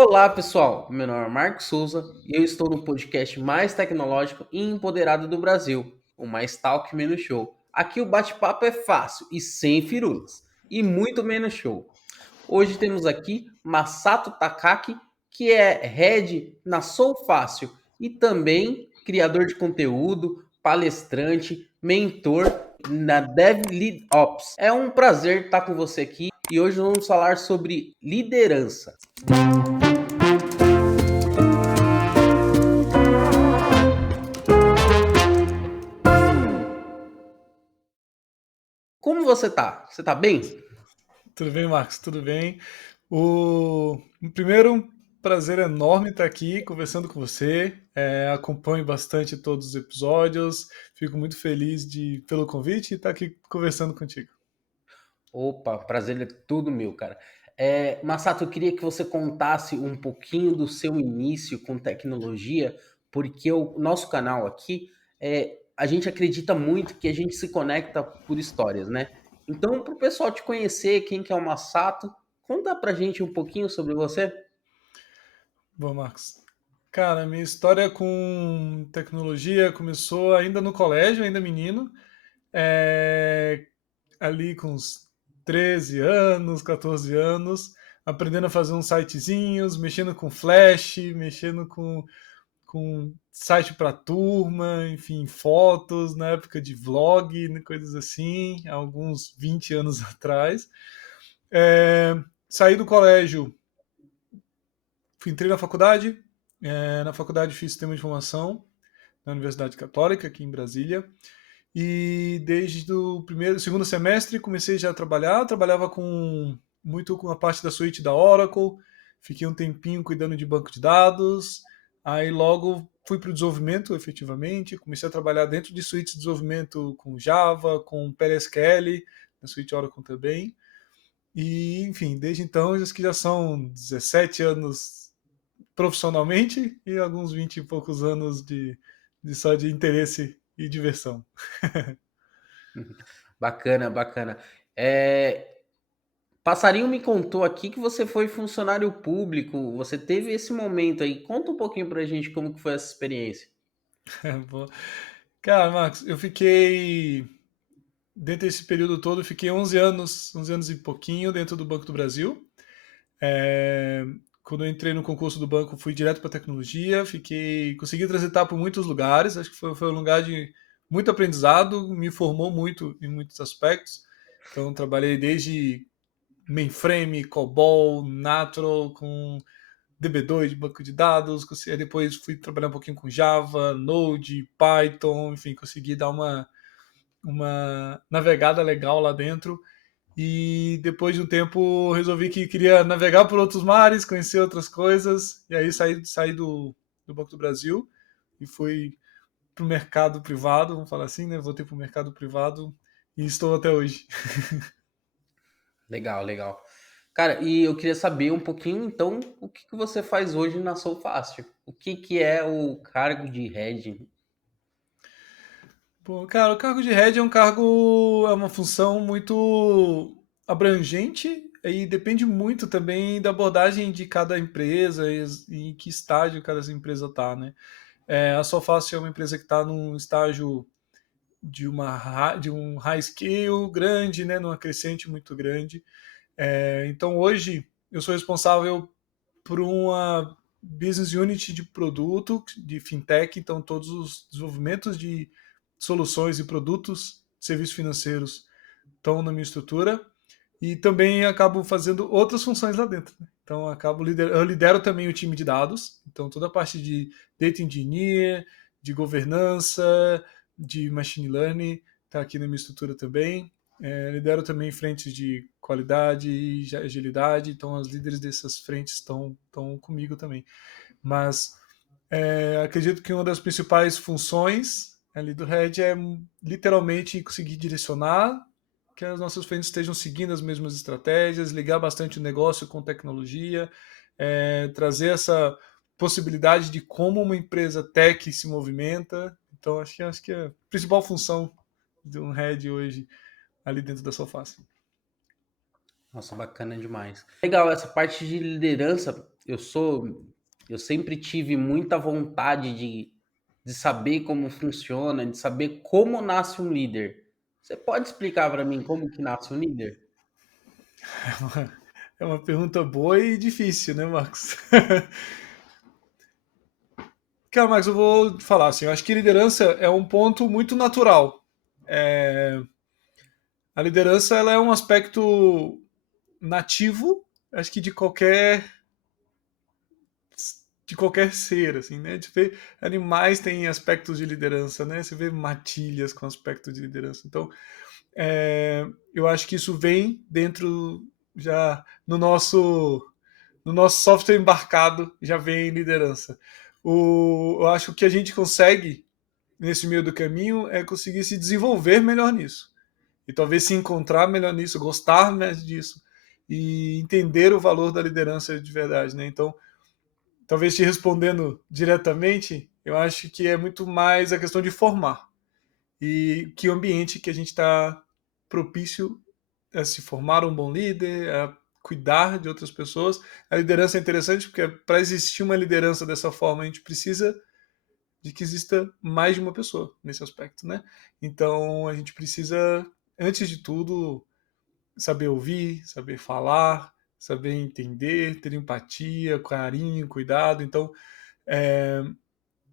Olá, pessoal. Meu nome é Marcos Souza e eu estou no podcast mais tecnológico e empoderado do Brasil, o Mais Talk Menos Show. Aqui o bate-papo é fácil e sem firulas, e muito menos show. Hoje temos aqui Masato Takaki, que é head na Sou Fácil e também criador de conteúdo, palestrante, mentor na Dev Lead Ops. É um prazer estar com você aqui e hoje vamos falar sobre liderança. Como você tá? Você tá bem? Tudo bem, Marcos? Tudo bem? Primeiro, um prazer enorme estar aqui conversando com você. Acompanho bastante todos os episódios. Fico muito feliz pelo convite e estar aqui conversando contigo. Opa, prazer é tudo meu, cara. Masato, eu queria que você contasse um pouquinho do seu início com tecnologia, porque o nosso canal aqui, a gente acredita muito que a gente se conecta por histórias, né? Então, para o pessoal te conhecer, quem que é o Masato, conta pra gente um pouquinho sobre você. Bom, Marcos. Cara, minha história com tecnologia começou ainda no colégio, ainda menino. É, Ali com uns 13 anos, 14 anos, aprendendo a fazer uns sitezinhos, mexendo com Flash, mexendo com site para turma, enfim, fotos, na época de vlog, né, coisas assim, há alguns 20 anos atrás. É, Saí do colégio, entrei na faculdade, na faculdade fiz sistema de informação na Universidade Católica, aqui em Brasília, e desde o segundo semestre comecei já a trabalhar, trabalhava muito com a parte da suíte da Oracle, fiquei um tempinho cuidando de banco de dados, aí logo fui para o desenvolvimento efetivamente, comecei a trabalhar dentro de suítes de desenvolvimento com Java, com PLSQL, na suíte Oracle também, e enfim, desde então acho que já são 17 anos profissionalmente e alguns 20 e poucos anos de só de interesse e diversão. Bacana, bacana. É, Passarinho me contou aqui que você foi funcionário público, você teve esse momento aí. Conta um pouquinho pra gente como que foi essa experiência. Pô. Cara, Marcos, eu fiquei, dentro desse período todo, eu fiquei 11 anos e pouquinho dentro do Banco do Brasil. É, Quando eu entrei no concurso do banco, fui direto para tecnologia, consegui transitar por muitos lugares, acho que foi um lugar de muito aprendizado, me formou muito em muitos aspectos. Então, trabalhei desde mainframe, COBOL, Natural, com DB2 de banco de dados, depois fui trabalhar um pouquinho com Java, Node, Python, enfim, consegui dar uma navegada legal lá dentro. E depois de um tempo resolvi que queria navegar por outros mares, conhecer outras coisas, e aí saí do Banco do Brasil e fui para o mercado privado, vamos falar assim, né? Voltei para o mercado privado e estou até hoje. Legal, legal. Cara, e eu queria saber um pouquinho, então, o que que você faz hoje na Sou Fácil? O que que é o cargo de head? Pô, cara, o cargo de head é uma função muito abrangente e depende muito também da abordagem de cada empresa e em que estágio cada empresa está, né? A Sofácil é uma empresa que está num estágio de um high scale grande, né, numa crescente muito grande. Então hoje eu sou responsável por uma business unit de produto, de fintech, então todos os desenvolvimentos de soluções e produtos, serviços financeiros estão na minha estrutura e também acabo fazendo outras funções lá dentro, né? Então eu lidero também o time de dados, então toda a parte de data engineer, de governança, de machine learning está aqui na minha estrutura também. Lidero também frentes de qualidade e agilidade, então as líderes dessas frentes estão comigo também. Mas acredito que uma das principais funções ali do Red é literalmente conseguir direcionar que as nossas frentes estejam seguindo as mesmas estratégias, ligar bastante o negócio com tecnologia, trazer essa possibilidade de como uma empresa tech se movimenta. Então, acho que é a principal função de um head hoje ali dentro da Sofá. Nossa, bacana demais. Legal, essa parte de liderança. eu sou, eu sempre tive muita vontade de saber como funciona, de saber como nasce um líder. Você pode explicar para mim como que nasce um líder? É uma pergunta boa e difícil, né, Marcos? Cara, Marcos, eu vou falar assim, eu acho que liderança é um ponto muito natural. É, a liderança ela é um aspecto nativo, acho que de qualquer ser, assim, né? De ver animais têm aspectos de liderança, né? Você vê matilhas com aspecto de liderança. Então, eu acho que isso vem dentro já no nosso software embarcado já vem liderança. Eu acho que a gente consegue nesse meio do caminho é conseguir se desenvolver melhor nisso e talvez se encontrar melhor nisso, gostar mais disso e entender o valor da liderança de verdade, né? Então, talvez te respondendo diretamente, eu acho que é muito mais a questão de formar e que ambiente que a gente está propício a se formar um bom líder, a cuidar de outras pessoas. A liderança é interessante porque para existir uma liderança dessa forma, a gente precisa de que exista mais de uma pessoa nesse aspecto, né? Então a gente precisa, antes de tudo, saber ouvir, saber falar, saber entender, ter empatia, carinho, cuidado. Então, é,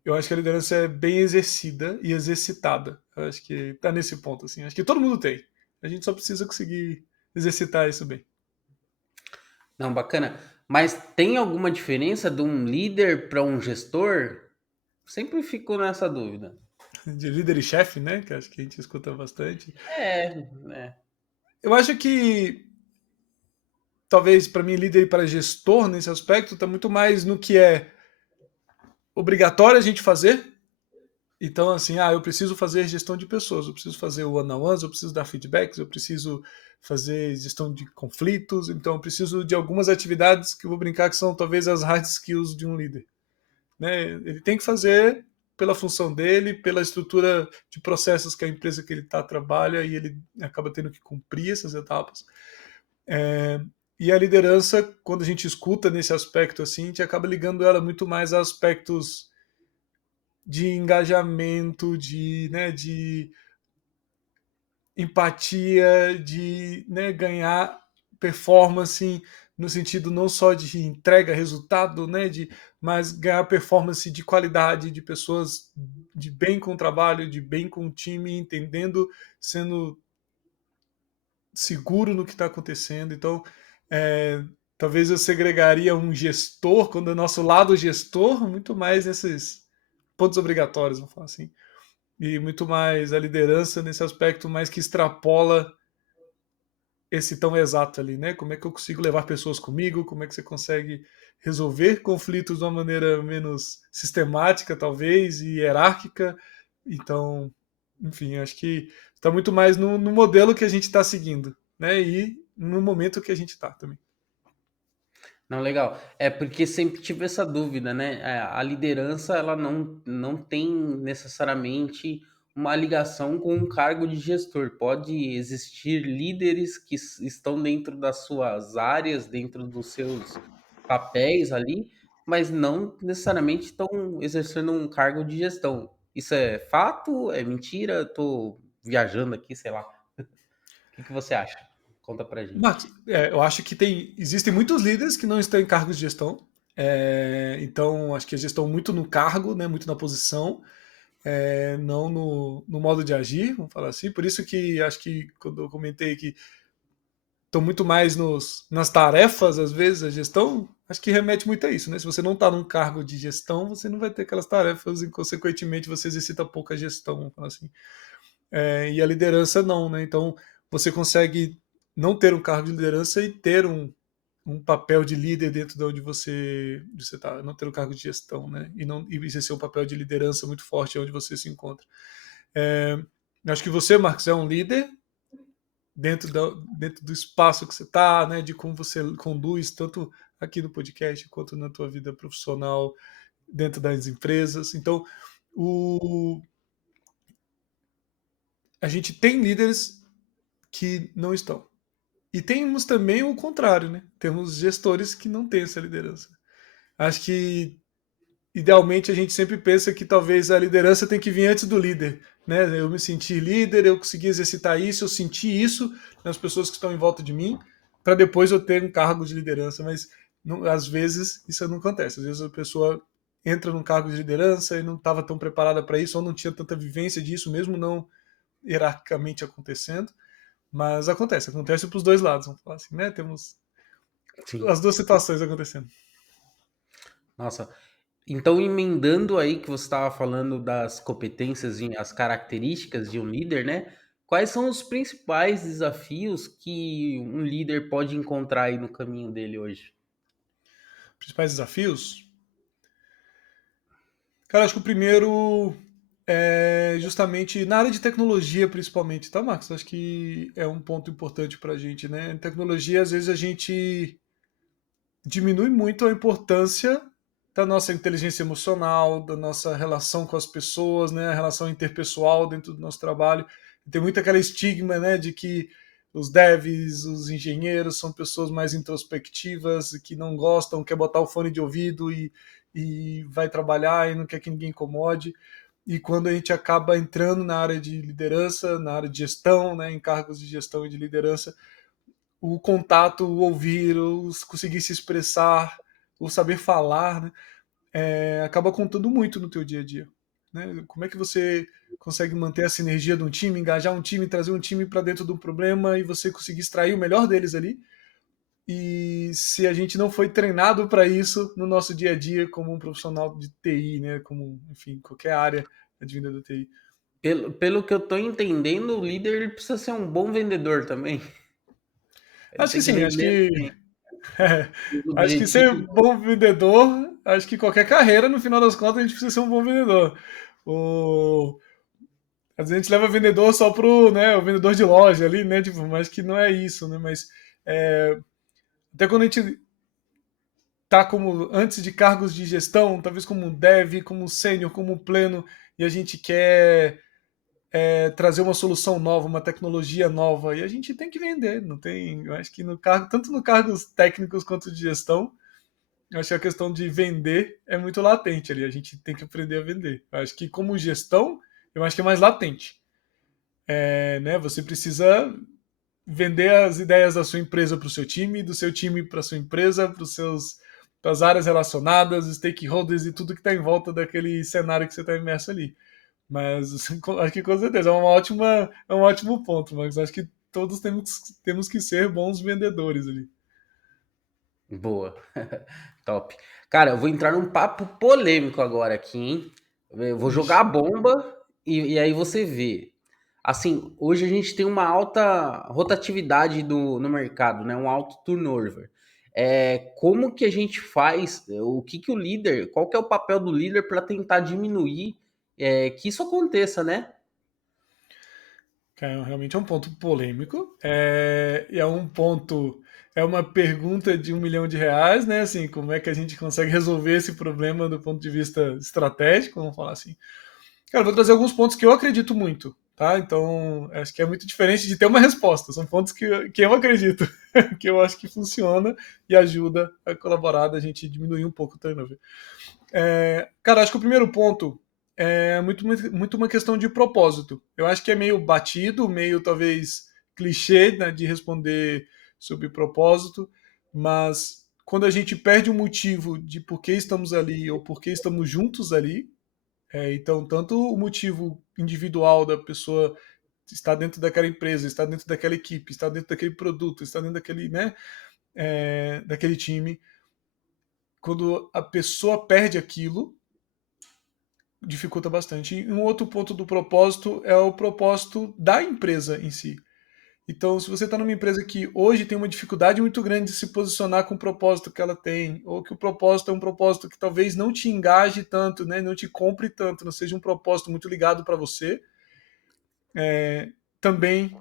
eu acho que a liderança é bem exercida e exercitada. Eu acho que está nesse ponto, assim. Acho que todo mundo tem. A gente só precisa conseguir exercitar isso bem. Não, bacana. Mas tem alguma diferença de um líder para um gestor? Sempre fico nessa dúvida. De líder e chefe, né? Que acho que a gente escuta bastante. É, né? Eu acho que talvez para mim líder e para gestor nesse aspecto está muito mais no que é obrigatório a gente fazer. Então, assim, eu preciso fazer gestão de pessoas, eu preciso fazer one-on-ones, eu preciso dar feedbacks, eu preciso fazer gestão de conflitos, então eu preciso de algumas atividades que eu vou brincar que são talvez as hard skills de um líder. Né? Ele tem que fazer pela função dele, pela estrutura de processos que a empresa que ele está trabalha e ele acaba tendo que cumprir essas etapas. E a liderança, quando a gente escuta nesse aspecto assim, a gente acaba ligando ela muito mais a aspectos de engajamento, de empatia, de ganhar performance no sentido não só de entrega, resultado, mas ganhar performance de qualidade, de pessoas de bem com o trabalho, de bem com o time, entendendo, sendo seguro no que está acontecendo. Então, talvez eu segregaria um gestor, quando é nosso lado gestor, muito mais nesses pontos obrigatórios, vamos falar assim. E muito mais a liderança nesse aspecto mais que extrapola esse tão exato ali, né? Como é que eu consigo levar pessoas comigo? Como é que você consegue resolver conflitos de uma maneira menos sistemática, talvez, e hierárquica? Então, enfim, acho que está muito mais no modelo que a gente está seguindo, né? E no momento que a gente está também. Não, legal. É porque sempre tive essa dúvida, né? A liderança, ela não tem necessariamente uma ligação com um cargo de gestor. Pode existir líderes que estão dentro das suas áreas, dentro dos seus papéis ali, mas não necessariamente estão exercendo um cargo de gestão. Isso é fato? É mentira? Estou viajando aqui, sei lá. O que que você acha? Conta pra Marcos, gente. eu acho que existem muitos líderes que não estão em cargos de gestão. Então, acho que a gestão muito no cargo, né, muito na posição, não no modo de agir, vamos falar assim. Por isso que acho que quando eu comentei que estão muito mais nas tarefas, às vezes, a gestão, acho que remete muito a isso, né? Se você não está num cargo de gestão, você não vai ter aquelas tarefas e, consequentemente, você exercita pouca gestão, vamos falar assim. E a liderança não, né? Então, você consegue não ter um cargo de liderança e ter um papel de líder dentro de onde você está, não ter um cargo de gestão, né? E exercer um papel de liderança muito forte onde você se encontra. É, acho que você, Marcos, é um líder dentro do espaço que você está, né? De como você conduz, tanto aqui no podcast quanto na tua vida profissional dentro das empresas. Então, o, a gente tem líderes que não estão. E temos também o contrário, né? Temos gestores que não têm essa liderança. Acho que idealmente a gente sempre pensa que talvez a liderança tem que vir antes do líder, né? Eu me senti líder, eu consegui exercitar isso, eu senti isso nas pessoas que estão em volta de mim, para depois eu ter um cargo de liderança, mas não, às vezes isso não acontece. Às vezes a pessoa entra num cargo de liderança e não estava tão preparada para isso, ou não tinha tanta vivência disso, mesmo não hierarquicamente acontecendo, mas acontece para os dois lados, vamos falar assim, né? Temos Sim. as duas situações acontecendo. Nossa. Então, emendando aí que você estava falando das competências e as características de um líder, né? Quais são os principais desafios que um líder pode encontrar aí no caminho dele hoje? Principais desafios? Cara, acho que o primeiro é justamente na área de tecnologia, principalmente, tá, Marcos? Acho que é um ponto importante para a gente, né? Em tecnologia, às vezes a gente diminui muito a importância da nossa inteligência emocional, da nossa relação com as pessoas, né? A relação interpessoal dentro do nosso trabalho. Tem muito aquele estigma, né, de que os devs, os engenheiros são pessoas mais introspectivas, que não gostam, quer botar o fone de ouvido e vai trabalhar e não quer que ninguém incomode. E quando a gente acaba entrando na área de liderança, na área de gestão, né, em cargos de gestão e de liderança, o contato, o ouvir, o conseguir se expressar, o saber falar, né, acaba contando muito no teu dia a dia. Né? Como é que você consegue manter a sinergia de um time, engajar um time, trazer um time para dentro de um problema e você conseguir extrair o melhor deles ali? E se a gente não foi treinado para isso no nosso dia a dia como um profissional de TI, né? Como, enfim, qualquer área advinda da TI. Pelo que eu tô entendendo, o líder ele precisa ser um bom vendedor também. Ele Acho que tem que sim, acho vender que bem os acho que ser objetivos. bom vendedor, acho que qualquer carreira, no final das contas, a gente precisa ser um bom vendedor. O... Às vezes a gente leva vendedor só pro, né, o vendedor de loja ali, né, tipo, mas que não é isso, né, mas até quando a gente tá como, antes de cargos de gestão, talvez como um dev, como um sênior, como um pleno, e a gente quer trazer uma solução nova, uma tecnologia nova, e a gente tem que vender, não tem, eu acho que no cargo, tanto no cargos técnicos quanto de gestão, eu acho que a questão de vender é muito latente ali. A gente tem que aprender a vender. Eu acho que como gestão, eu acho que é mais latente. Né? Você precisa vender as ideias da sua empresa para o seu time, do seu time para a sua empresa, para as áreas relacionadas, stakeholders e tudo que está em volta daquele cenário que você está imerso ali. Mas acho que com certeza é um ótimo ponto, mas acho que todos temos que ser bons vendedores ali. Boa. Top. Cara, eu vou entrar num papo polêmico agora aqui, hein? Eu vou jogar Ixi. a bomba e aí você vê. Assim, hoje a gente tem uma alta rotatividade no mercado, né? Um alto turnover. Como que a gente faz? O que que o líder, qual que é o papel do líder para tentar diminuir que isso aconteça, né? Realmente é um ponto polêmico. É um ponto. É uma pergunta de R$ 1 milhão, né? Assim, como é que a gente consegue resolver esse problema do ponto de vista estratégico? Vamos falar assim. Cara, eu vou trazer alguns pontos que eu acredito muito, tá? Então, acho que é muito diferente de ter uma resposta. São pontos que eu acredito, que eu acho que funciona e ajuda a colaborar da gente diminuir um pouco o turnover. Cara, acho que o primeiro ponto é muito uma questão de propósito. Eu acho que é meio batido, meio talvez clichê, né, de responder sobre propósito, mas quando a gente perde o motivo de por que estamos ali ou por que estamos juntos ali, então tanto o motivo individual da pessoa está dentro daquela empresa, está dentro daquela equipe, está dentro daquele produto, está dentro daquele, né, daquele time, quando a pessoa perde aquilo, dificulta bastante. E um outro ponto do propósito é o propósito da empresa em si. Então, se você está numa empresa que hoje tem uma dificuldade muito grande de se posicionar com o propósito que ela tem, ou que o propósito é um propósito que talvez não te engaje tanto, né, não te compre tanto, não seja um propósito muito ligado para você, também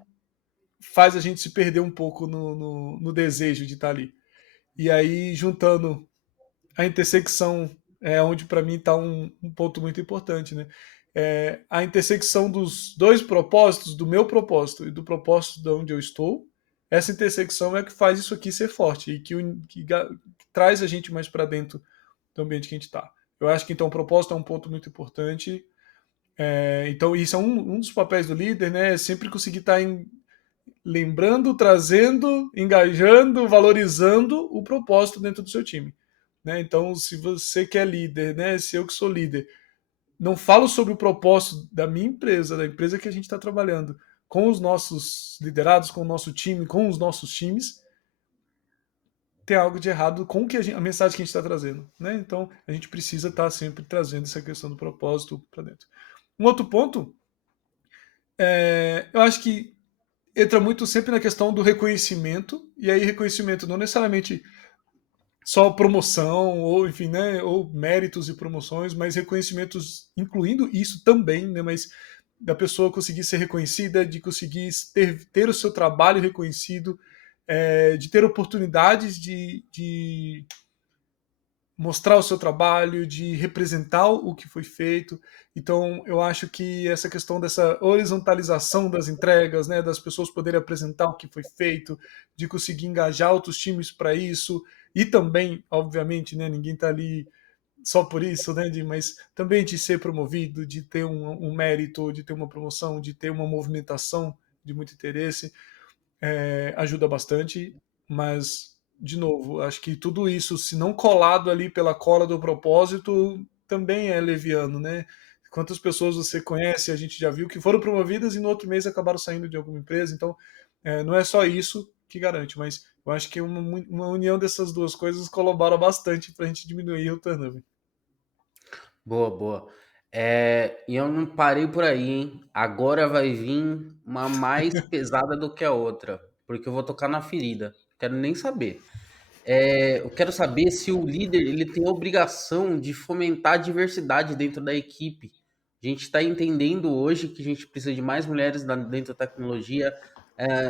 faz a gente se perder um pouco no desejo de estar ali. E aí, juntando a intersecção é onde para mim está um ponto muito importante, né? A intersecção dos dois propósitos, do meu propósito e do propósito de onde eu estou, essa intersecção é que faz isso aqui ser forte e que traz a gente mais para dentro do ambiente que a gente está. Eu acho que, então, o propósito é um ponto muito importante. Então, isso é um dos papéis do líder, né? É sempre conseguir estar lembrando, trazendo, engajando, valorizando o propósito dentro do seu time. Né? Então, se você que é líder, né? Se eu que sou líder, não falo sobre o propósito da minha empresa, da empresa que a gente está trabalhando, com os nossos liderados, com o nosso time, com os nossos times, tem algo de errado com a mensagem que a gente está trazendo. Né? Então, a gente precisa estar sempre trazendo essa questão do propósito para dentro. Um outro ponto, eu acho que entra muito sempre na questão do reconhecimento, e aí reconhecimento não necessariamente só promoção, ou enfim, né, ou méritos e promoções, mas reconhecimentos incluindo isso também, né, mas da pessoa conseguir ser reconhecida, de conseguir ter o seu trabalho reconhecido, de ter oportunidades de mostrar o seu trabalho, de representar o que foi feito. Então, eu acho que essa questão dessa horizontalização das entregas, né, das pessoas poderem apresentar o que foi feito, de conseguir engajar outros times para isso, e também, obviamente, né, ninguém está ali só por isso, né, mas também de ser promovido, de ter um mérito, de ter uma promoção, de ter uma movimentação de muito interesse, ajuda bastante, mas, de novo, acho que tudo isso, se não colado ali pela cola do propósito, também é leviano, né? Quantas pessoas você conhece, a gente já viu, que foram promovidas e no outro mês acabaram saindo de alguma empresa, então não é só isso que garante, mas eu acho que uma união dessas duas coisas colabora bastante para a gente diminuir o turnover. Boa, boa. E eu não parei por aí, hein? Agora vai vir uma mais pesada do que a outra, porque eu vou tocar na ferida. Quero nem saber. Eu quero saber se o líder ele tem a obrigação de fomentar a diversidade dentro da equipe. A gente está entendendo hoje que a gente precisa de mais mulheres dentro da tecnologia,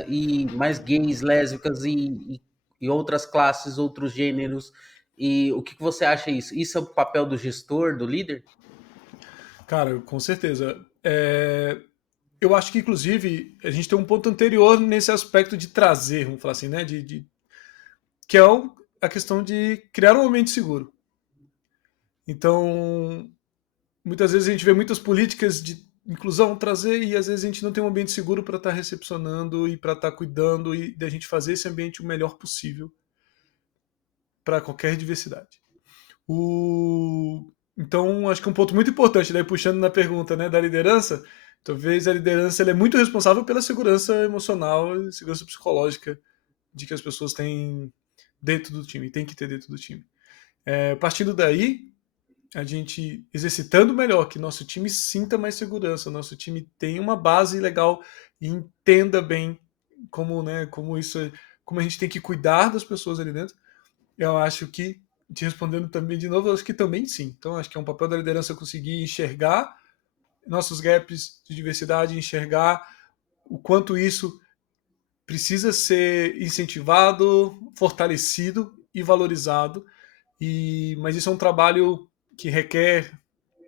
e mais gays, lésbicas e outras classes, outros gêneros. E o que você acha disso? Isso é o papel do gestor, do líder? Cara, com certeza. Eu acho que, inclusive, a gente tem um ponto anterior nesse aspecto de trazer, vamos falar assim, né? Que é a questão de criar um ambiente seguro. Então, muitas vezes a gente vê muitas políticas de inclusão trazer e às vezes a gente não tem um ambiente seguro para estar recepcionando e para estar cuidando e da gente fazer esse ambiente o melhor possível para qualquer diversidade. Então, acho que um ponto muito importante, daí puxando na pergunta, né, da liderança, talvez a liderança ela é muito responsável pela segurança emocional e segurança psicológica de que as pessoas têm dentro do time, tem que ter dentro do time. Partindo daí, a gente exercitando melhor, que nosso time sinta mais segurança, nosso time tenha uma base legal e entenda bem como, né, como a gente tem que cuidar das pessoas ali dentro. Eu acho que, te respondendo também de novo, eu acho que também sim. Então, acho que é um papel da liderança conseguir enxergar nossos gaps de diversidade, enxergar o quanto isso precisa ser incentivado, fortalecido e valorizado. Mas isso é um trabalho que requer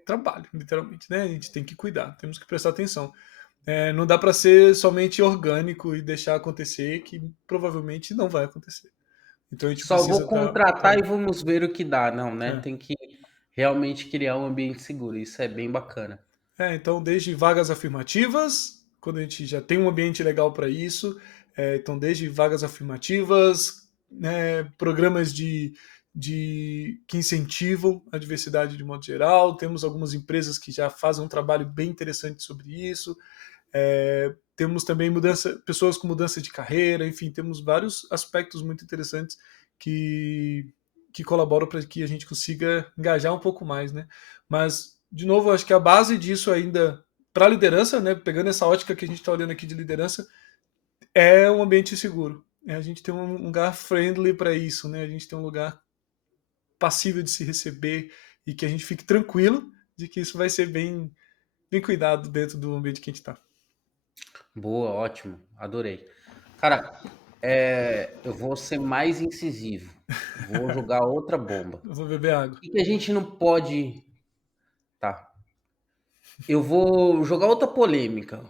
trabalho, literalmente, né? A gente tem que cuidar, temos que prestar atenção. Não dá para ser somente orgânico e deixar acontecer, que provavelmente não vai acontecer. Então a gente Só precisa vou estar. contratar e vamos ver o que dá. Não, né? É. Tem que realmente criar um ambiente seguro. Isso é bem bacana. Então, desde vagas afirmativas, quando a gente já tem um ambiente legal para isso, então, desde vagas afirmativas, né, programas que incentivam a diversidade de modo geral, temos algumas empresas que já fazem um trabalho bem interessante sobre isso, temos também pessoas com mudança de carreira, enfim, temos vários aspectos muito interessantes que, que colaboram para que a gente consiga engajar um pouco mais, né? Mas, de novo, acho que a base disso ainda, para a liderança, né, pegando essa ótica que a gente está olhando aqui de liderança, é um ambiente seguro. A gente tem um lugar friendly para isso, né? A gente tem um lugar passível de se receber e que a gente fique tranquilo de que isso vai ser bem, bem cuidado dentro do ambiente que a gente está. Boa, ótimo. Adorei. Cara, eu vou ser mais incisivo. Vou jogar outra bomba. Eu vou beber água. O que que a gente não pode. Tá. Eu vou jogar outra polêmica.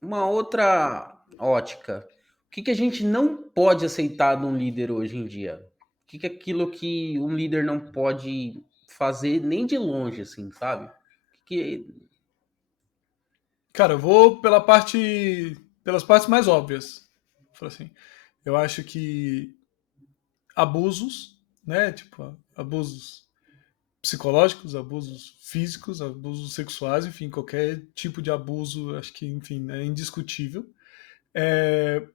Uma outra ótica. O que que a gente não pode aceitar de um líder hoje em dia? O que que é aquilo que um líder não pode fazer nem de longe, assim, sabe? Que Cara, eu vou pelas partes mais óbvias. Vou falar assim, eu acho que abusos, né? Tipo, abusos psicológicos, abusos físicos, abusos sexuais, enfim, qualquer tipo de abuso, acho que, enfim, é indiscutível. É,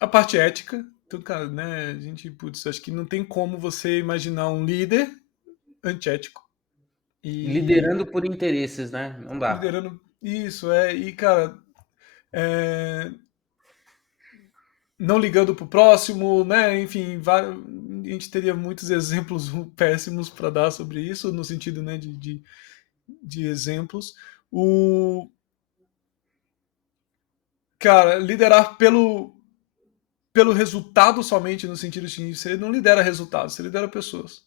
a parte ética, então, cara, né, a gente, putz, acho que não tem como você imaginar um líder antiético e liderando por interesses, né? Não dá. liderando isso, e, cara, é, não ligando pro próximo, né, enfim, a gente teria muitos exemplos péssimos para dar sobre isso, no sentido, né, de exemplos. O, cara, liderar pelo resultado somente, no sentido de você não lidera resultados, você lidera pessoas.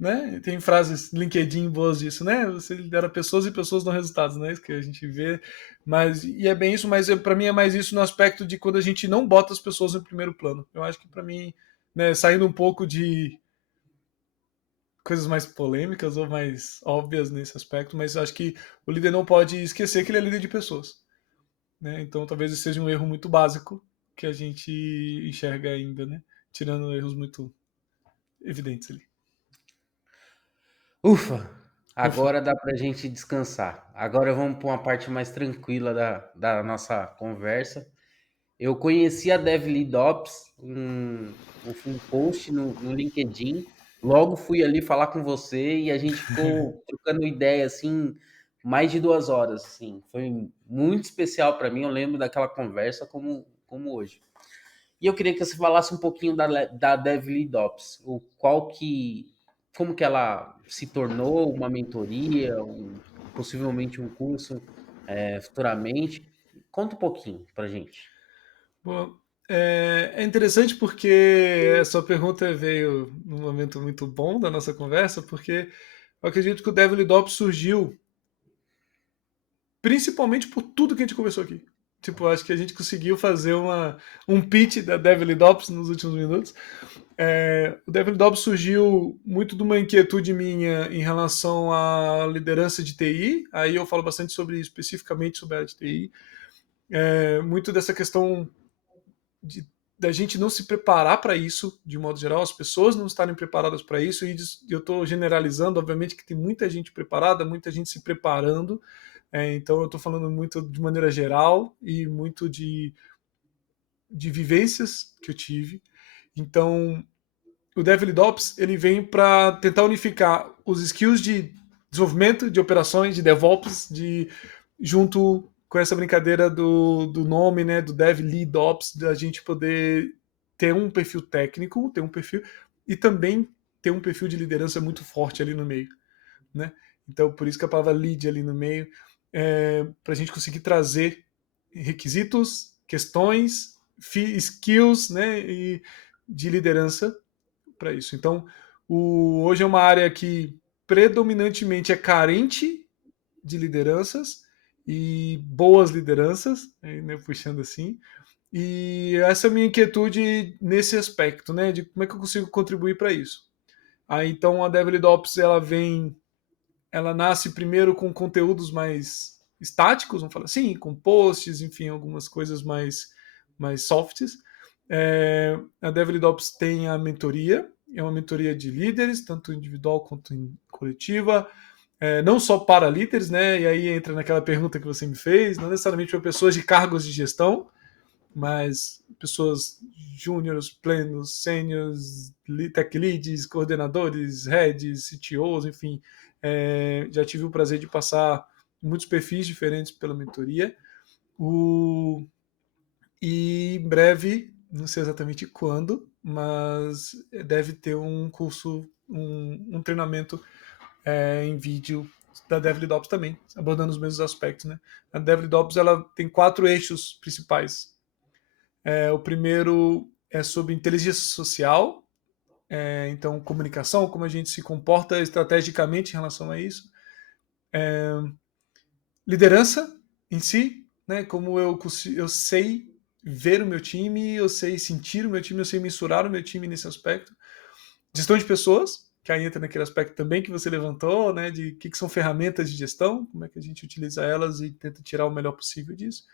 Né? Tem frases LinkedIn boas disso, né? Você lidera pessoas e pessoas dão resultados, né? Isso que a gente vê. Mas, e é bem isso, mas para mim é mais isso no aspecto de quando a gente não bota as pessoas no primeiro plano. Eu acho que para mim, né, saindo um pouco de coisas mais polêmicas ou mais óbvias nesse aspecto, mas acho que o líder não pode esquecer que ele é líder de pessoas. Né? Então talvez esse seja um erro muito básico que a gente enxerga ainda, né? Tirando erros muito evidentes ali. Ufa! Ufa. Agora dá pra gente descansar. Agora vamos para uma parte mais tranquila da nossa conversa. Eu conheci a DevLeadOps, um post no LinkedIn. Logo fui ali falar com você e a gente ficou trocando ideia, assim, mais de 2 horas, assim. Foi muito especial para mim, eu lembro daquela conversa como hoje. E eu queria que você falasse um pouquinho da DevLeadOps, como que ela se tornou uma mentoria, possivelmente um curso futuramente. Conta um pouquinho pra gente. Bom, é interessante porque a sua pergunta veio num momento muito bom da nossa conversa, porque eu acredito que o DevLeadOps surgiu principalmente por tudo que a gente conversou aqui. Tipo, acho que a gente conseguiu fazer um pitch da DevLeadOps nos últimos minutos. O DevLeadOps surgiu muito de uma inquietude minha em relação à liderança de TI. Aí eu falo bastante especificamente sobre a área de TI. Muito dessa questão de, da gente não se preparar para isso, de modo geral, as pessoas não estarem preparadas para isso, e eu estou generalizando, obviamente que tem muita gente preparada, muita gente se preparando, então eu estou falando muito de maneira geral e muito de vivências que eu tive. Então, o DevLeadOps ele vem para tentar unificar os skills de desenvolvimento, de operações, de DevOps, junto com essa brincadeira do nome, né, do DevLeadOps, da gente poder ter um perfil técnico, ter um perfil e também ter um perfil de liderança muito forte ali no meio, né? Então, por isso que a palavra lead ali no meio, para a gente conseguir trazer requisitos, questões, skills, né, e de liderança para isso. Então, hoje é uma área que predominantemente é carente de lideranças e boas lideranças, né, puxando assim. E essa é a minha inquietude nesse aspecto, né, de como é que eu consigo contribuir para isso. Aí, então, a DevLeadOps, ela nasce primeiro com conteúdos mais estáticos, vamos falar assim, com posts, enfim, algumas coisas mais softs. A DevLeadOps tem a mentoria, é uma mentoria de líderes, tanto individual quanto coletiva, não só para líderes, né? E aí entra naquela pergunta que você me fez, não necessariamente para pessoas de cargos de gestão, mas pessoas júniores, plenos, sêniores, tech leads, coordenadores, heads, CTOs, enfim. Já tive o prazer de passar muitos perfis diferentes pela mentoria. E em breve, não sei exatamente quando, mas deve ter um curso, um treinamento em vídeo da DevLeadOps também, abordando os mesmos aspectos. Né? A DevLeadOps ela tem 4 eixos principais. O primeiro é sobre inteligência social, então comunicação, como a gente se comporta estrategicamente em relação a isso. Liderança em si, né? Como eu sei ver o meu time, eu sei sentir o meu time, eu sei mensurar o meu time nesse aspecto. Gestão de pessoas, que aí entra naquele aspecto também que você levantou, né, de o que são ferramentas de gestão, como é que a gente utiliza elas e tenta tirar o melhor possível disso.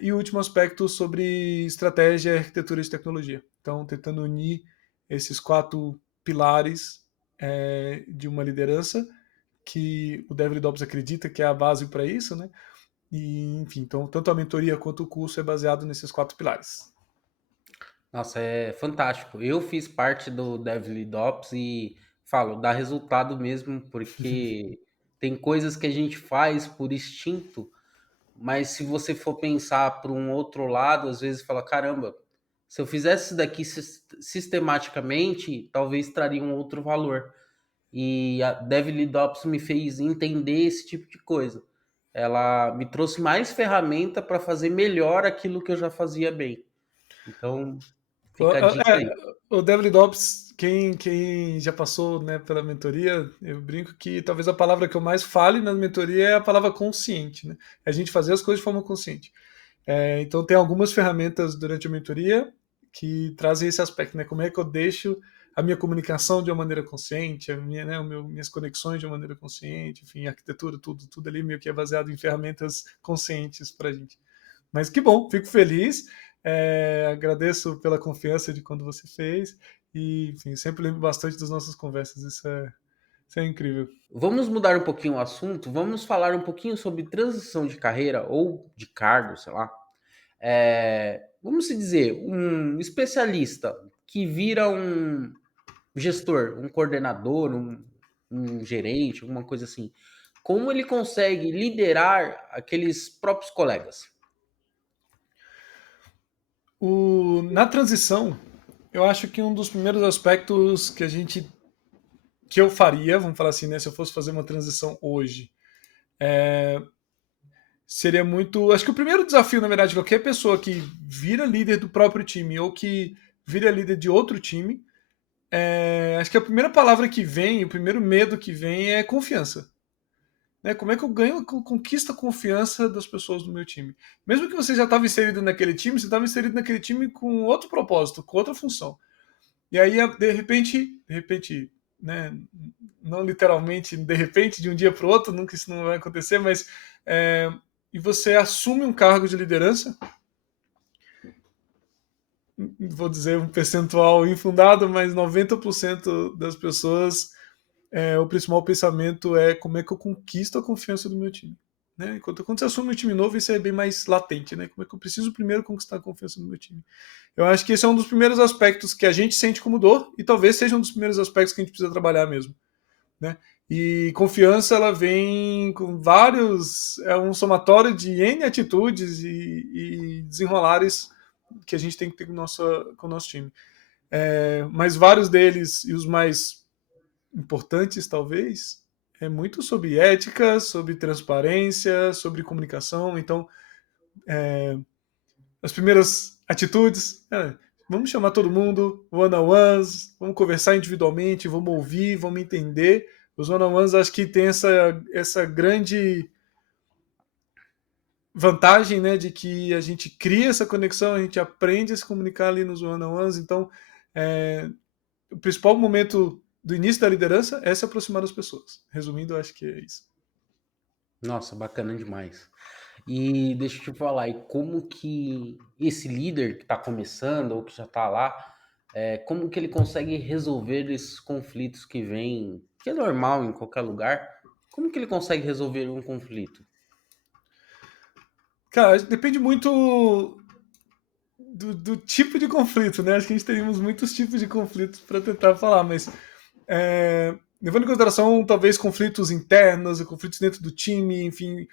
E o último aspecto sobre estratégia, arquitetura de tecnologia. Então, tentando unir esses 4 pilares de uma liderança que o DevLeadOps acredita que é a base para isso, né? E, enfim, então, tanto a mentoria quanto o curso é baseado nesses 4 pilares. Nossa, é fantástico. Eu fiz parte do DevLeadOps e falo, dá resultado mesmo, porque tem coisas que a gente faz por instinto, mas se você for pensar por um outro lado, às vezes fala, caramba, se eu fizesse isso daqui sistematicamente, talvez traria um outro valor. E a DevLeadOps me fez entender esse tipo de coisa. Ela me trouxe mais ferramenta para fazer melhor aquilo que eu já fazia bem. Então, fica a dica aí. O DevLeadOps, quem já passou, né, pela mentoria, eu brinco que talvez a palavra que eu mais fale na mentoria é a palavra consciente, né? É a gente fazer as coisas de forma consciente. Então tem algumas ferramentas durante a mentoria que trazem esse aspecto, né? Como é que eu deixo a minha comunicação de uma maneira consciente, minhas conexões de uma maneira consciente, enfim, arquitetura, tudo ali meio que é baseado em ferramentas conscientes para a gente. Mas que bom, fico feliz, agradeço pela confiança de quando você fez e, enfim, sempre lembro bastante das nossas conversas, isso é incrível. Vamos mudar um pouquinho o assunto, vamos falar um pouquinho sobre transição de carreira ou de cargo, sei lá. Vamos se dizer, um especialista que vira um gestor, um coordenador, um gerente, alguma coisa assim. Como ele consegue liderar aqueles próprios colegas? Na transição, eu acho que um dos primeiros aspectos que eu faria, vamos falar assim, né, se eu fosse fazer uma transição hoje, seria muito. Acho que o primeiro desafio, na verdade, de qualquer pessoa que vira líder do próprio time ou que vira líder de outro time, acho que a primeira palavra que vem, o primeiro medo que vem é confiança. Né? Como é que eu conquisto a confiança das pessoas do meu time? Mesmo que você já estava inserido naquele time, você estava inserido naquele time com outro propósito, com outra função. E aí, de repente, né, não literalmente, de repente, de um dia para o outro, nunca isso não vai acontecer, mas e você assume um cargo de liderança, vou dizer um percentual infundado, mas 90% das pessoas, o principal pensamento é como é que eu conquisto a confiança do meu time. Né? Quando você assume um time novo, isso é bem mais latente, né? Como é que eu preciso primeiro conquistar a confiança do meu time? Eu acho que esse é um dos primeiros aspectos que a gente sente como dor e talvez seja um dos primeiros aspectos que a gente precisa trabalhar mesmo, né? E confiança, ela vem com vários, é um somatório de N atitudes e desenrolares que a gente tem que ter com o nosso time. Mas vários deles, e os mais importantes talvez, é muito sobre ética, sobre transparência, sobre comunicação. Então, as primeiras atitudes, vamos chamar todo mundo, one-on-ones, vamos conversar individualmente, vamos ouvir, vamos entender. Os one-on-ones acho que tem essa grande vantagem, né, de que a gente cria essa conexão, a gente aprende a se comunicar ali nos one-on-ones. Então, o principal momento do início da liderança é se aproximar das pessoas. Resumindo, eu acho que é isso. Nossa, bacana demais. E deixa eu te falar, e como que esse líder que está começando ou que já está lá, como que ele consegue resolver esses conflitos que vêm, que é normal em qualquer lugar, como que ele consegue resolver um conflito? Cara, depende muito do tipo de conflito, né? Acho que a gente teríamos muitos tipos de conflitos para tentar falar, mas levando em consideração talvez conflitos internos, conflitos dentro do time, enfim,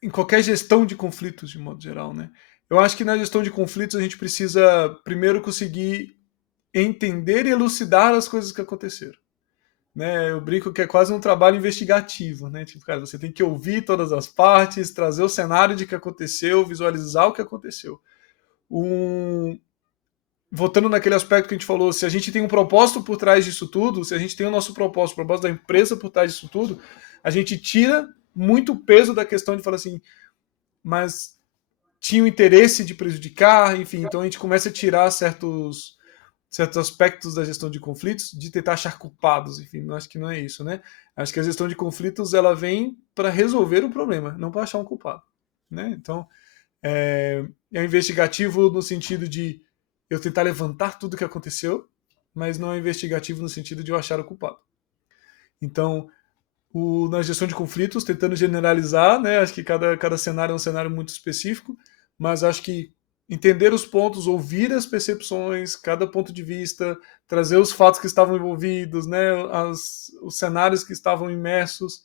em qualquer gestão de conflitos de modo geral, né? Eu acho que na gestão de conflitos a gente precisa primeiro conseguir entender e elucidar as coisas que aconteceram. Né, eu brinco que é quase um trabalho investigativo, né? Tipo, cara, você tem que ouvir todas as partes, trazer o cenário de que aconteceu, visualizar o que aconteceu. Voltando naquele aspecto que a gente falou, se a gente tem um propósito por trás disso tudo, se a gente tem o nosso propósito, o propósito da empresa por trás disso tudo, a gente tira muito peso da questão de falar assim, mas tinha o interesse de prejudicar, enfim, então a gente começa a tirar certos certos aspectos da gestão de conflitos de tentar achar culpados, enfim, acho que não é isso, né? Acho que a gestão de conflitos ela vem para resolver o problema, não para achar um culpado, né? Então, é investigativo no sentido de eu tentar levantar tudo o que aconteceu, mas não é investigativo no sentido de eu achar o culpado. Então, na gestão de conflitos, tentando generalizar, né? Acho que cada cenário é um cenário muito específico, mas acho que entender os pontos, ouvir as percepções, cada ponto de vista, trazer os fatos que estavam envolvidos, né? Os cenários que estavam imersos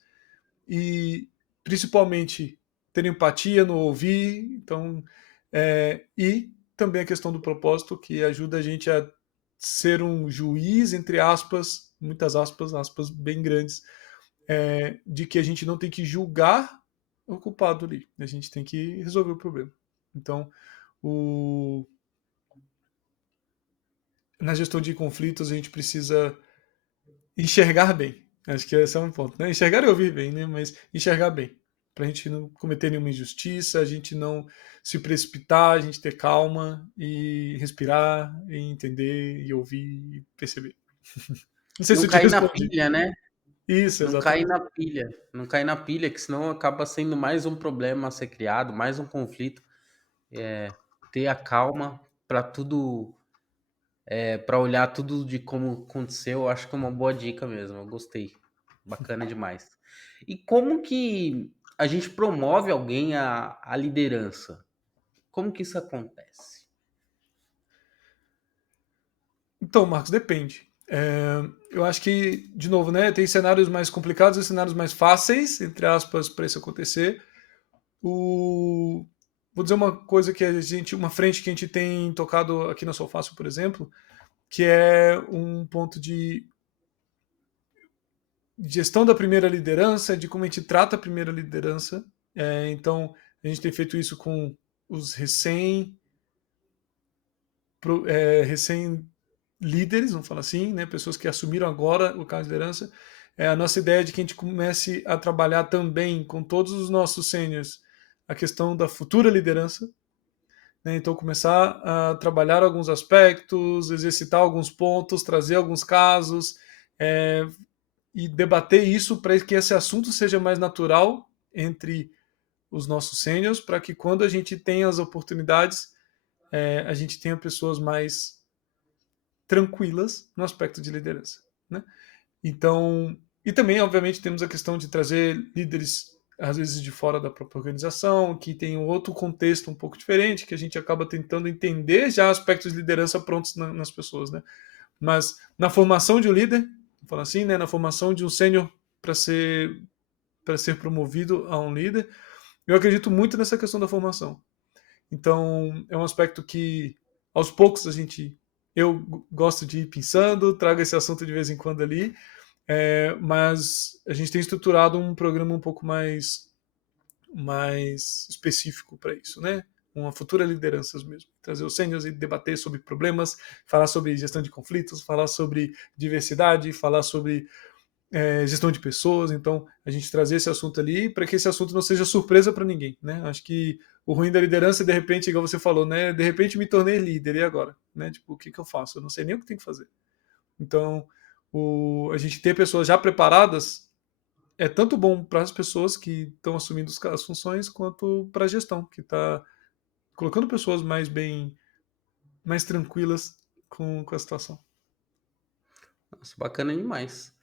e, principalmente, ter empatia no ouvir. Então, e também a questão do propósito, que ajuda a gente a ser um juiz, entre aspas, muitas aspas, aspas bem grandes, de que a gente não tem que julgar o culpado ali. A gente tem que resolver o problema. Então, na gestão de conflitos, a gente precisa enxergar bem. Acho que esse é um ponto. Né? Enxergar e ouvir bem, né? Mas enxergar bem. Para a gente não cometer nenhuma injustiça, a gente não se precipitar, a gente ter calma e respirar, e entender, e ouvir, e perceber. Não sei se Não eu te cair na respondi. pilha, né? Isso, Não cair exatamente. na pilha. Não cair na pilha, que senão acaba sendo mais um problema a ser criado, mais um conflito. Ter a calma para tudo, para olhar tudo de como aconteceu, eu acho que é uma boa dica mesmo. Eu gostei. Bacana demais. E como que a gente promove alguém à liderança? Como que isso acontece? Então, Marcos, depende. Eu acho que, de novo, né, tem cenários mais complicados e cenários mais fáceis, entre aspas, para isso acontecer. Vou dizer uma coisa que uma frente que a gente tem tocado aqui na Solfácil, por exemplo, que é um ponto de gestão da primeira liderança, de como a gente trata a primeira liderança. Então, a gente tem feito isso com os recém líderes, vamos falar assim, né, pessoas que assumiram agora o cargo de liderança. A nossa ideia é de que a gente comece a trabalhar também com todos os nossos sêniors a questão da futura liderança. Né, então, começar a trabalhar alguns aspectos, exercitar alguns pontos, trazer alguns casos e debater isso para que esse assunto seja mais natural entre os nossos sêniors, para que quando a gente tenha as oportunidades, a gente tenha pessoas mais tranquilas no aspecto de liderança. Né? Então, e também, obviamente, temos a questão de trazer líderes, às vezes, de fora da própria organização, que tem um outro contexto um pouco diferente, que a gente acaba tentando entender já aspectos de liderança prontos nas pessoas. Né? Mas na formação de um líder, falo assim, né, na formação de um sênior para ser promovido a um líder, eu acredito muito nessa questão da formação. Então, é um aspecto que, aos poucos, eu gosto de ir pensando, trago esse assunto de vez em quando ali, mas a gente tem estruturado um programa um pouco mais específico para isso, né? Uma futura liderança mesmo. Trazer os sêniors e debater sobre problemas, falar sobre gestão de conflitos, falar sobre diversidade, falar sobre gestão de pessoas. Então, a gente trazer esse assunto ali para que esse assunto não seja surpresa para ninguém, né? Acho que o ruim da liderança é, de repente, igual você falou, né? De repente me tornei líder, e agora? Né? Tipo, o que eu faço? Eu não sei nem o que tem que fazer. Então, a gente ter pessoas já preparadas é tanto bom para as pessoas que estão assumindo as funções, quanto para a gestão, que está colocando pessoas mais tranquilas com a situação. Nossa, bacana demais.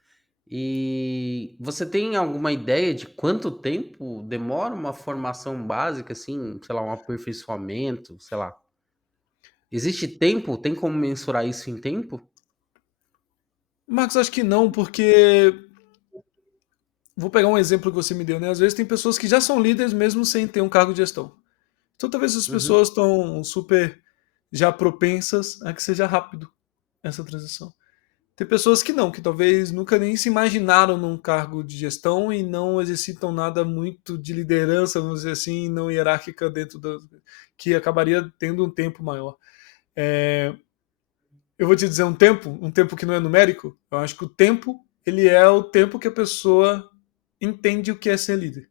E você tem alguma ideia de quanto tempo demora uma formação básica, assim, sei lá, um aperfeiçoamento, sei lá? Existe tempo? Tem como mensurar isso em tempo? Marcos, acho que não, porque vou pegar um exemplo que você me deu, né? Às vezes tem pessoas que já são líderes mesmo sem ter um cargo de gestão. Então talvez as Uhum. pessoas estão super já propensas a que seja rápido essa transição. Tem pessoas que não, que talvez nunca nem se imaginaram num cargo de gestão e não exercitam nada muito de liderança, vamos dizer assim, não hierárquica dentro do que acabaria tendo um tempo maior. Eu vou te dizer um tempo que não é numérico. Eu acho que o tempo ele é o tempo que a pessoa entende o que é ser líder.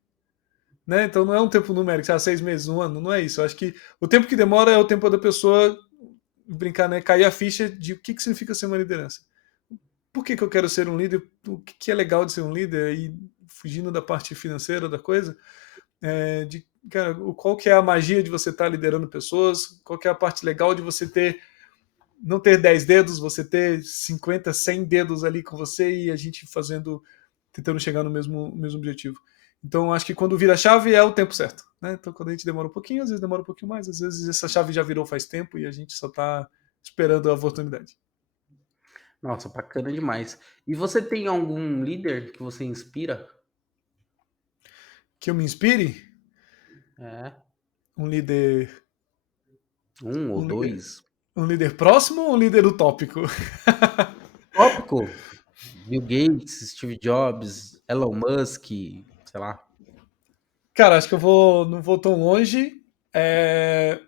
Né? Então não é um tempo numérico, 6 meses, um ano, não é isso. Eu acho que o tempo que demora é o tempo da pessoa brincar, né? Cair a ficha de o que significa ser uma liderança. Por que eu quero ser um líder? O que é legal de ser um líder? E fugindo da parte financeira da coisa, cara, qual que é a magia de você estar liderando pessoas? Qual que é a parte legal de você não ter 10 dedos, você ter 50, 100 dedos ali com você e a gente tentando chegar no mesmo objetivo. Então, acho que quando vira a chave é o tempo certo, né? Então, quando a gente demora um pouquinho, às vezes demora um pouquinho mais, às vezes essa chave já virou faz tempo e a gente só está esperando a oportunidade. Nossa, bacana demais. E você tem algum líder que você inspira? Que eu me inspire? É, Um líder, um ou um líder, dois. um líder próximo ou um líder utópico? Tópico: Bill Gates, Steve Jobs, Elon Musk, sei lá. Cara, acho que não vou tão longe. É,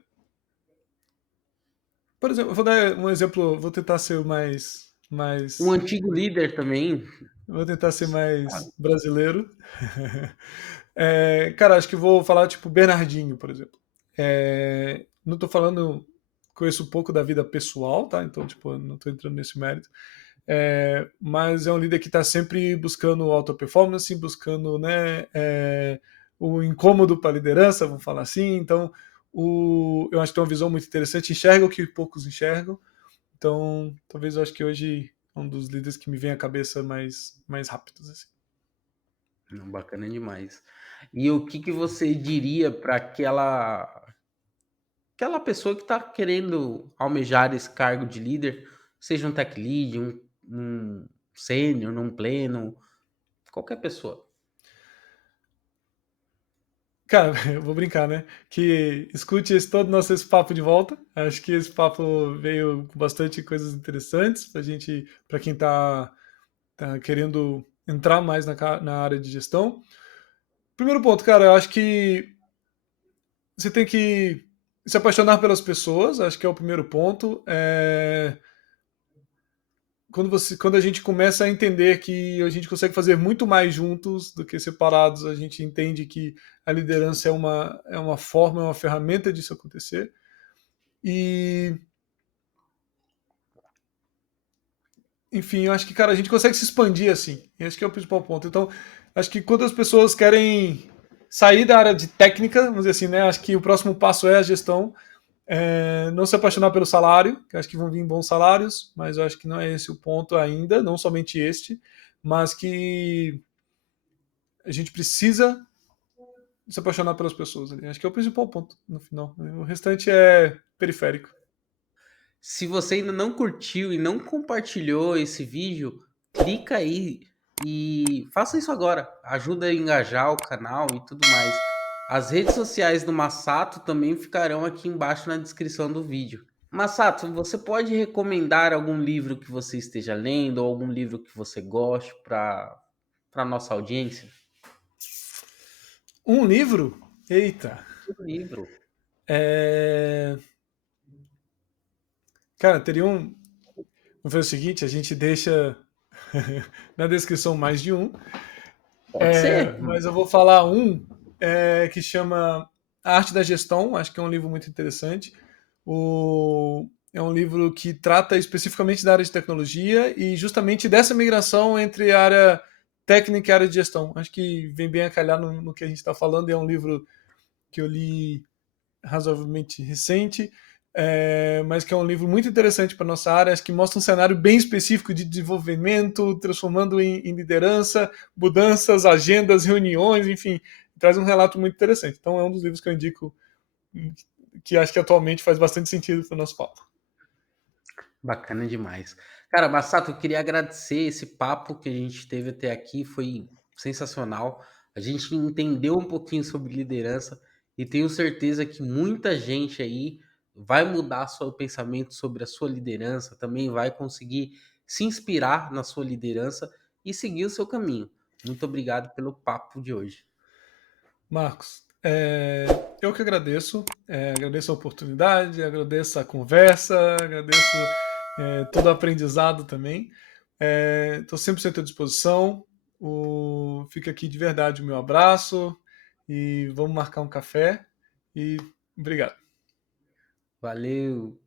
por exemplo, eu vou dar um exemplo, Um mais, antigo líder também. vou tentar ser mais brasileiro. Cara, acho que vou falar tipo Bernardinho, por exemplo. Não tô falando, conheço um pouco da vida pessoal, tá? Então, tipo, não tô entrando nesse mérito. Mas é um líder que está sempre buscando alta performance, buscando, né, o incômodo para a liderança, vamos falar assim. Então, eu acho que tem uma visão muito interessante, enxerga o que poucos enxergam. Então, talvez eu acho que hoje é um dos líderes que me vem à cabeça mais rápidos. Assim. Bacana demais. E o que você diria para aquela pessoa que está querendo almejar esse cargo de líder, seja um tech lead, um sênior, um pleno, qualquer pessoa. Cara, eu vou brincar, né? Que escute todo esse papo de volta. Acho que esse papo veio com bastante coisas interessantes para quem tá querendo entrar mais na área de gestão. Primeiro ponto, cara, eu acho que você tem que se apaixonar pelas pessoas, acho que é o primeiro ponto. Quando a gente começa a entender que a gente consegue fazer muito mais juntos do que separados, a gente entende que a liderança é uma forma, é uma ferramenta disso acontecer. E, enfim, eu acho que, cara, a gente consegue se expandir assim. Esse que é o principal ponto. Então, acho que quando as pessoas querem sair da área de técnica, vamos dizer assim, né? Acho que o próximo passo é a gestão. Não se apaixonar pelo salário, que acho que vão vir bons salários, mas eu acho que não é esse o ponto ainda, não somente este, mas que a gente precisa se apaixonar pelas pessoas. Ali. Acho que é o principal ponto no final. O restante é periférico. Se você ainda não curtiu e não compartilhou esse vídeo, clica aí e faça isso agora. Ajuda a engajar o canal e tudo mais. As redes sociais do Massato também ficarão aqui embaixo na descrição do vídeo. Massato, você pode recomendar algum livro que você esteja lendo ou algum livro que você goste para nossa audiência? Um livro? Eita. Um livro. É... Cara, teria um. Vamos fazer o seguinte: a gente deixa na descrição mais de um. Pode ser. Mas eu vou falar que chama A Arte da Gestão, acho que é um livro muito interessante. É um livro que trata especificamente da área de tecnologia e justamente dessa migração entre a área técnica e a área de gestão. Acho que vem bem a calhar no que a gente está falando. É um livro que eu li razoavelmente recente, mas que é um livro muito interessante para a nossa área, acho que mostra um cenário bem específico de desenvolvimento, transformando em liderança, mudanças, agendas, reuniões, enfim, traz um relato muito interessante. Então é um dos livros que eu indico, que acho que atualmente faz bastante sentido para o nosso papo. Bacana demais. Cara, Massato, eu queria agradecer esse papo que a gente teve até aqui, foi sensacional. A gente entendeu um pouquinho sobre liderança e tenho certeza que muita gente aí vai mudar seu pensamento sobre a sua liderança, também vai conseguir se inspirar na sua liderança e seguir o seu caminho. Muito obrigado pelo papo de hoje. Marcos, eu que agradeço, agradeço a oportunidade, agradeço a conversa, agradeço todo o aprendizado também. Estou 100% à disposição. Fica aqui de verdade o meu abraço e vamos marcar um café. E obrigado. Valeu!